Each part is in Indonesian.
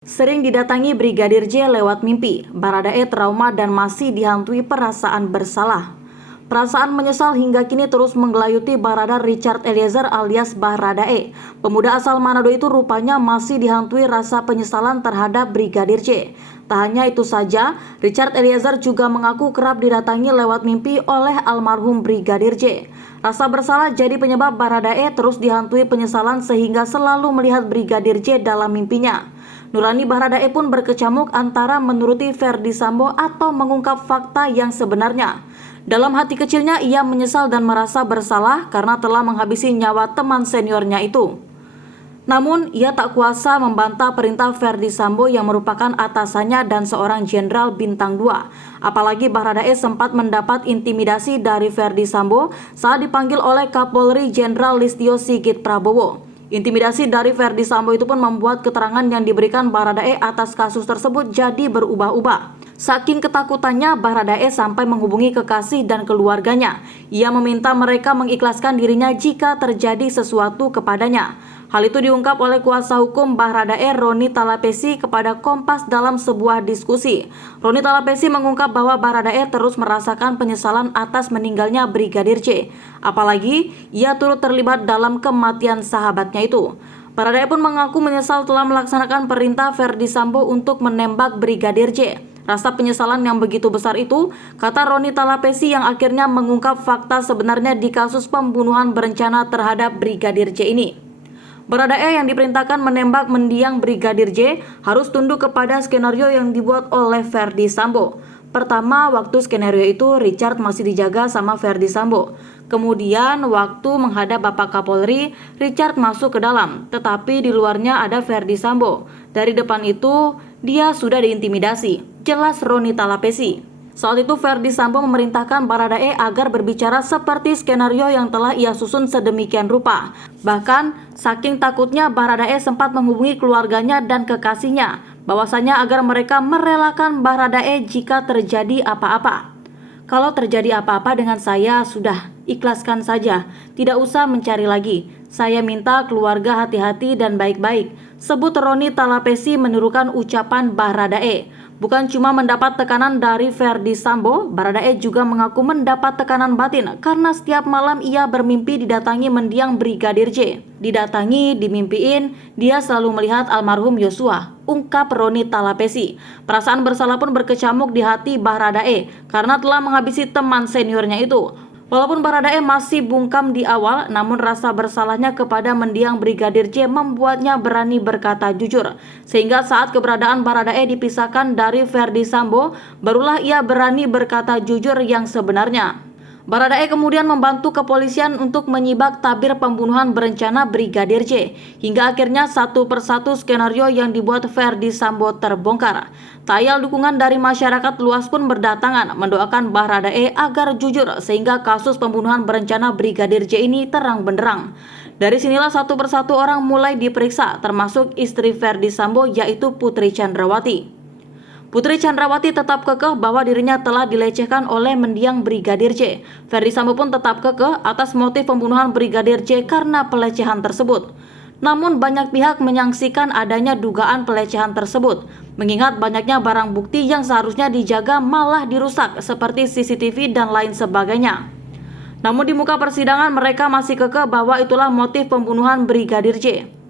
Sering didatangi Brigadir J lewat mimpi, Baradae trauma dan masih dihantui perasaan bersalah. Perasaan menyesal hingga kini terus menggelayuti Barada Richard Eliezer alias Baradae. Pemuda asal Manado itu rupanya masih dihantui rasa penyesalan terhadap Brigadir J. Tak hanya itu saja, Richard Eliezer juga mengaku kerap didatangi lewat mimpi oleh almarhum Brigadir J. Rasa bersalah jadi penyebab Baradae terus dihantui penyesalan sehingga selalu melihat Brigadir J dalam mimpinya. Nurani Baradae pun berkecamuk antara menuruti Ferdi Sambo atau mengungkap fakta yang sebenarnya. Dalam hati kecilnya ia menyesal dan merasa bersalah karena telah menghabisi nyawa teman seniornya itu. Namun ia tak kuasa membantah perintah Ferdi Sambo yang merupakan atasannya dan seorang jenderal bintang 2. Apalagi Baradae sempat mendapat intimidasi dari Ferdi Sambo saat dipanggil oleh Kapolri Jenderal Listio Sigit Prabowo. Intimidasi dari Ferdi Sambo itu pun membuat keterangan yang diberikan Baradae atas kasus tersebut jadi berubah-ubah. Saking ketakutannya, Baradae sampai menghubungi kekasih dan keluarganya. Ia meminta mereka mengikhlaskan dirinya jika terjadi sesuatu kepadanya. Hal itu diungkap oleh kuasa hukum Baradae Roni Talapesi kepada Kompas dalam sebuah diskusi. Roni Talapesi mengungkap bahwa Baradae terus merasakan penyesalan atas meninggalnya Brigadir J. Apalagi ia turut terlibat dalam kematian sahabatnya itu. Baradae pun mengaku menyesal telah melaksanakan perintah Ferdi Sambo untuk menembak Brigadir J. Rasa penyesalan yang begitu besar itu, kata Roni Talapesi yang akhirnya mengungkap fakta sebenarnya di kasus pembunuhan berencana terhadap Brigadir J ini. Baradae yang diperintahkan menembak mendiang Brigadir J harus tunduk kepada skenario yang dibuat oleh Ferdi Sambo. Pertama, waktu skenario itu Richard masih dijaga sama Ferdi Sambo. Kemudian waktu menghadap Bapak Kapolri, Richard masuk ke dalam, tetapi di luarnya ada Ferdi Sambo. Dari depan itu, dia sudah diintimidasi, jelas Roni Talapesi. Saat itu Ferdi Sambo memerintahkan Baradae agar berbicara seperti skenario yang telah ia susun sedemikian rupa. Bahkan, saking takutnya Baradae sempat menghubungi keluarganya dan kekasihnya, bahwasanya agar mereka merelakan Baradae jika terjadi apa-apa. Kalau terjadi apa-apa dengan saya, sudah, ikhlaskan saja, tidak usah mencari lagi. Saya minta keluarga hati-hati dan baik-baik. Sebut Roni Talapesi menirukan ucapan Baradae. Bukan cuma mendapat tekanan dari Ferdi Sambo, Baradae juga mengaku mendapat tekanan batin karena setiap malam ia bermimpi didatangi mendiang Brigadir J. Didatangi, dimimpiin, dia selalu melihat almarhum Yosua, ungkap Roni Talapesi. Perasaan bersalah pun berkecamuk di hati Baradae karena telah menghabisi teman seniornya itu. Walaupun Baradae masih bungkam di awal, namun rasa bersalahnya kepada mendiang Brigadir J membuatnya berani berkata jujur. Sehingga saat keberadaan Baradae dipisahkan dari Ferdi Sambo, barulah ia berani berkata jujur yang sebenarnya. Baradae kemudian membantu kepolisian untuk menyibak tabir pembunuhan berencana Brigadir J. Hingga akhirnya satu persatu skenario yang dibuat Ferdi Sambo terbongkar. Tayal dukungan dari masyarakat luas pun berdatangan mendoakan Baradae agar jujur sehingga kasus pembunuhan berencana Brigadir J ini terang benderang. Dari sinilah satu persatu orang mulai diperiksa, termasuk istri Ferdi Sambo yaitu Putri Chandrawati. Putri Chandrawati tetap kekeh bahwa dirinya telah dilecehkan oleh mendiang Brigadir J. Ferdi Sambo pun tetap kekeh atas motif pembunuhan Brigadir J karena pelecehan tersebut. Namun banyak pihak menyaksikan adanya dugaan pelecehan tersebut, mengingat banyaknya barang bukti yang seharusnya dijaga malah dirusak seperti CCTV dan lain sebagainya. Namun di muka persidangan mereka masih kekeh bahwa itulah motif pembunuhan Brigadir J.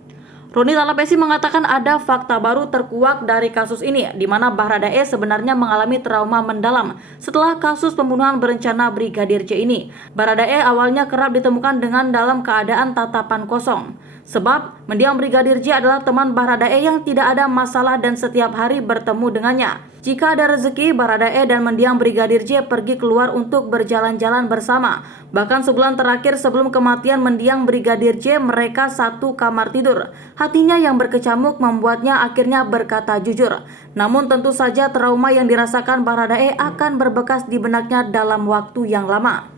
Roni Talapesi mengatakan ada fakta baru terkuak dari kasus ini, di mana Baradae sebenarnya mengalami trauma mendalam setelah kasus pembunuhan berencana Brigadir J ini. Baradae awalnya kerap ditemukan dengan dalam keadaan tatapan kosong. Sebab mendiang Brigadir J adalah teman Baradae yang tidak ada masalah dan setiap hari bertemu dengannya. Jika ada rezeki, Baradae dan mendiang Brigadir J pergi keluar untuk berjalan-jalan bersama. Bahkan sebulan terakhir sebelum kematian mendiang Brigadir J, mereka satu kamar tidur. Hatinya yang berkecamuk membuatnya akhirnya berkata jujur. Namun tentu saja trauma yang dirasakan Baradae akan berbekas di benaknya dalam waktu yang lama.